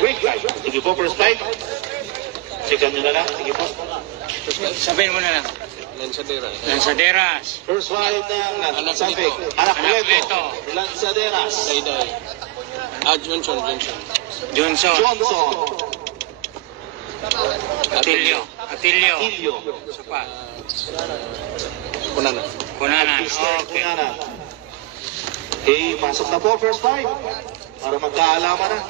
Wait, sige po, first fight. Checkan nyo na lang, sige po. Sabihin mo na lang. Lanzaderas. First fight ng Sapik. Anakleto. Lanzaderas. Dayday. Johnson. Johnson. Johnson. Atilio. Tilio. Sapa. Kunanan. Kunanan. Mr. Okay. Kunanan. Okay, pasok na po first fight. Para magkaalaman na.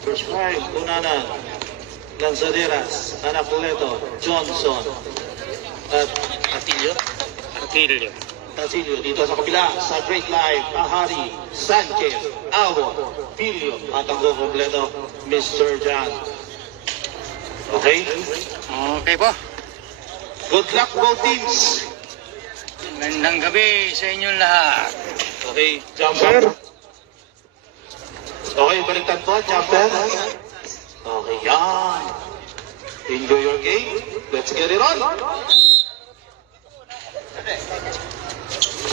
First fight, Kunanan. Lanzaderas. Anakleto. Johnson. At Atilio. Tasilio dito sa kabila sa Great Life, Ahari, Sanchez, Awon, Pilio at ang kompleto, Mr. John. Okay? Okay po. Good luck both teams. Magandang gabi sa inyong lahat. Okay, jumper. Okay, baliktad po, jumper. Okay, yan. Enjoy your game. Let's get it on.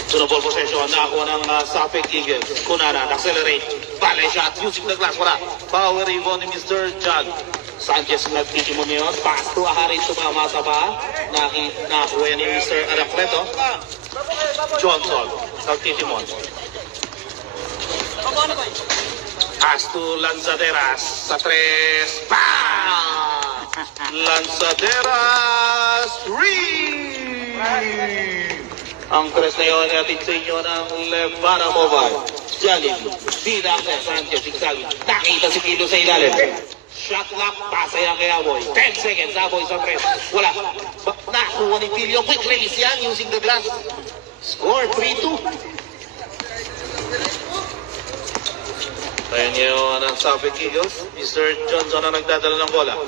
Sunod ball possession, nakakuha ng Sapik Eagles. Kunanan, accelerate. Volley shot, using the glass, wala. Power rebound ni Mr. John. Sanchez nagtitimon yun. Pass to Ahari, sumama sa pa. Nakakuha ni Mr. Anakleto. Johnson, nagtitimon. Pass to Lanzaderas. Sa tres. Bam! Lanzaderas, ang tres na yun natin sa inyo ng Levana Mobile. Jollibee, Dinakle, Sanchez, Igsagi. Nakita si Pilo sa ilalim. Shot clock, pasaya kay Aboy. 10 seconds, Aboy sa tres. Wala. Nakuha ni Pilo. Quick release yan using the glass. Score 3-2. Ayan yun ang Sapik Eagles. Mr. Johnson ang nagdadala ng bola.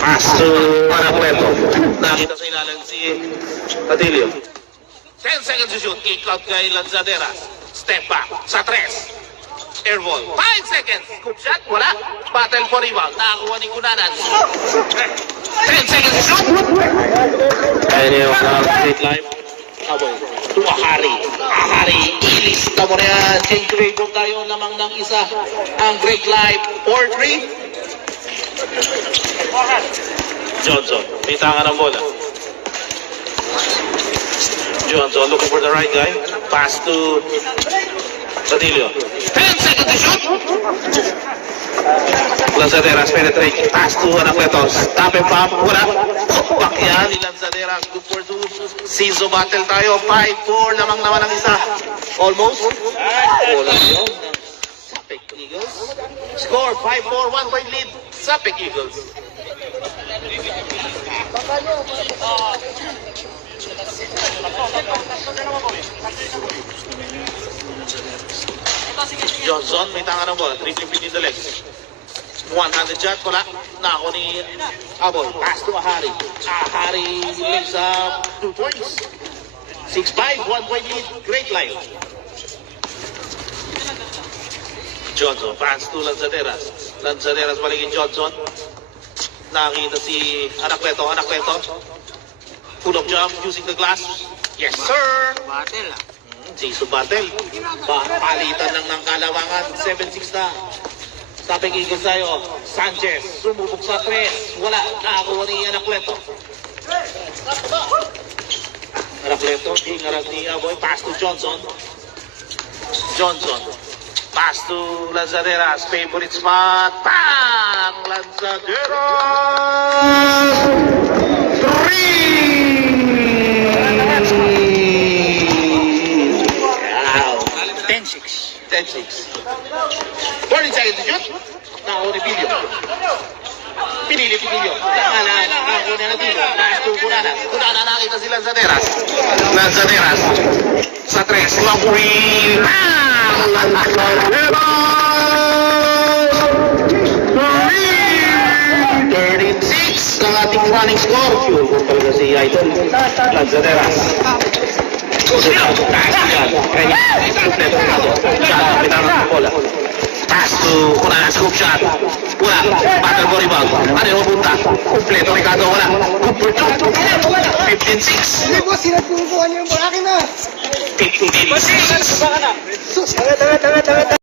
Pass to Anakleto. Nakita sa ilalim si Atilio. 10 seconds to shoot. Kick out kay Lanzaderas. Step back sa tres. Air ball. 5 seconds. Scoop shot. Wala. Battle for rebound. Nakakuha ni Kunanan. 10 seconds to shoot. Ayan yung straight line. Aboy. To Ahari. Ahari. Ilista mo na yan. Change rate tayo lamang ng isa. Ang Great Life. 4-3. Johnson. May tanga ng bola. Johnson looking for the right guy. Pass to Atilio. 10 seconds to shoot. Lanzaderas penetrate. Pass to Anakleto. Stop and pump. Wala. Back yan ni Lanzaderas. Good for two. Sizo battle tayo. 5-4 lamang naman ang isa. Almost. Wala yun. Sapik Eagles. Score 5-4. 1 point lead. Sapik Eagles. Johnson, may tanga ng bola. 3 feet in the legs. 100 shot, wala. Nako ni Aboy. Pass to Ahari. Ahari leaves up 2 points. 6-5, 1 point lead. Great line. Johnson, pass to Lanzaderas. Lanzaderas balikin Johnson. Nakita si Anakleto. Pull up jump using the glass. Yes, sir. Battle ah. Jason Battle. Palitan lang ng kalawangan. 7-6 na. Sapik Eagles tayo. Sanchez. Sumubok sa tres. Wala. Nakakuha ni Anakleto. Anakleto. Hingarap ni Aboy. Pass to Johnson. Pass to Lanzaderas. Favorite spot. Bang! Lanzaderas! 10-6. 40 seconds to shoot. Nakakuha ni Pilio. Pinili si Pilio. Nakakuha na Pilio. Pass to Kunanan. Kunanan nakita si Lanzaderas. Sa tres. Long wheel. Bang! Lanzaderas! 36 ang ating running score. Sure kung talaga si Idol. Lanzaderas. Pass to Kunanan, scoop shot. Wala. Battle for rebound. Ano yung punta? Kompleto Ricardo, wala. Cooper 2. 50 15-6. Hindi po, sinagpukuha niyo yung akin na. 15-6. Sus, tanga.